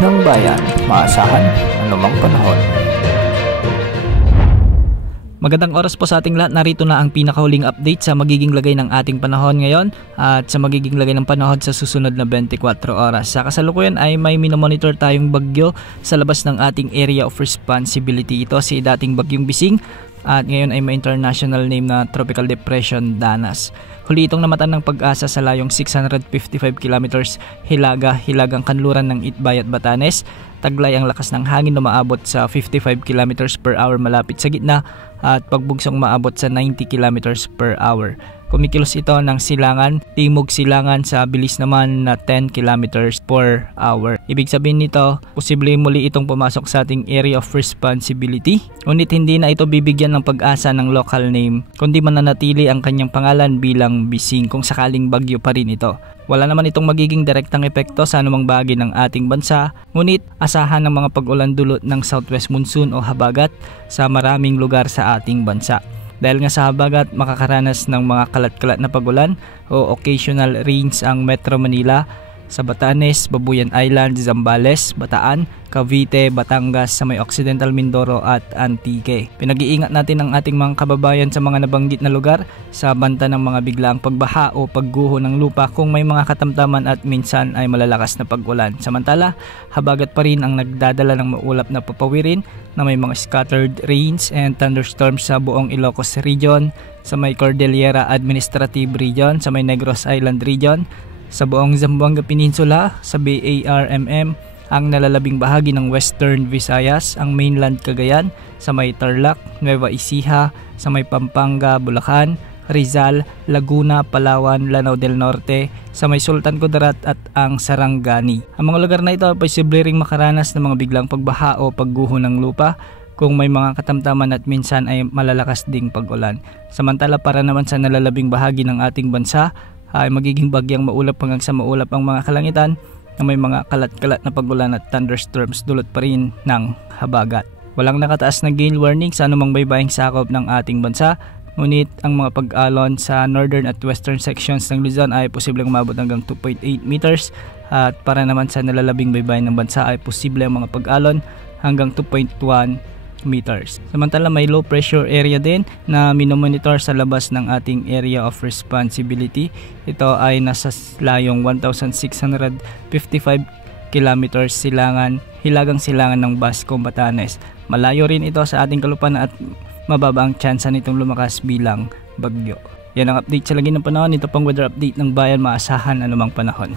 ng bayan, maasahan anumang panahon. Magandang oras po sa ating lahat. Narito na ang pinakahuling update sa magiging lagay ng ating panahon ngayon at sa magiging lagay ng panahon sa susunod na 24 oras. Sa kasalukuyan ay may minomonitor tayong bagyo sa labas ng ating area of responsibility. Ito si dating bagyong Bising at ngayon ay may international name na Tropical Depression Danas. Huli itong namatan ng Pag-asa sa layong 655 kilometers hilagang kanluran ng Itbay at Batanes. Taglay ang lakas ng hangin na maabot sa 55 kilometers per hour malapit sa gitna at pagbugsong maabot sa 90 kilometers per hour. Kumikilos ito ng silangan, timog silangan sa bilis naman na 10 kilometers per hour. Ibig sabihin nito, posible muli itong pumasok sa ating area of responsibility. Ngunit hindi na ito bibigyan ng pag-asa ng local name, kundi mananatili ang kanyang pangalan bilang Bising kung sakaling bagyo pa rin ito. Wala naman itong magiging direktang epekto sa anumang bahagi ng ating bansa, ngunit asahan ng mga pag-ulan dulot ng southwest monsoon o habagat sa maraming lugar sa ating bansa. Dahil nga sa habagat, makakaranas ng mga kalat-kalat na pagulan o occasional rains ang Metro Manila sa Batanes, Babuyan Island, Zambales, Bataan, Cavite, Batangas, sa may Occidental Mindoro at Antique. Pinag-iingat natin ang ating mga kababayan sa mga nabanggit na lugar sa banta ng mga biglaang pagbaha o pagguho ng lupa kung may mga katamtaman at minsan ay malalakas na pag-ulan. Samantala, habagat pa rin ang nagdadala ng maulap na papawirin na may mga scattered rains and thunderstorms sa buong Ilocos Region, sa may Cordillera Administrative Region, sa may Negros Island Region, sa buong Zamboanga Peninsula, sa BARMM, ang nalalabing bahagi ng Western Visayas, ang mainland Cagayan, sa may Tarlac, Nueva Ecija, sa may Pampanga, Bulacan, Rizal, Laguna, Palawan, Lanao del Norte, sa may Sultan Kudarat at ang Sarangani. Ang mga lugar na ito ay posible ring makaranas ng mga biglang pagbaha o pagguho ng lupa kung may mga katamtaman at minsan ay malalakas ding pag-ulan. Samantala para naman sa nalalabing bahagi ng ating bansa, ay magiging bagyang maulap hanggang sa maulap ang mga kalangitan na may mga kalat-kalat na pagulan at thunderstorms dulot pa rin ng habagat. Walang nakataas na gale warning sa anumang baybaying sakop ng ating bansa, ngunit ang mga pag-alon sa northern at western sections ng Luzon ay posibleng umabot hanggang 2.8 meters at para naman sa nalalabing baybayin ng bansa ay posible ang mga pag-alon hanggang 2.1 meters. Samantala may low pressure area din na minomonitor sa labas ng ating area of responsibility. Ito ay nasa layong 1,655 kilometers hilagang silangan ng Basco, Batanes. Malayo rin ito sa ating kalupaan at mababa ang tsansa nitong lumakas bilang bagyo. Yan ang update sa lagi ng panahon. Ito pang weather update ng bayan, maasahan anumang panahon.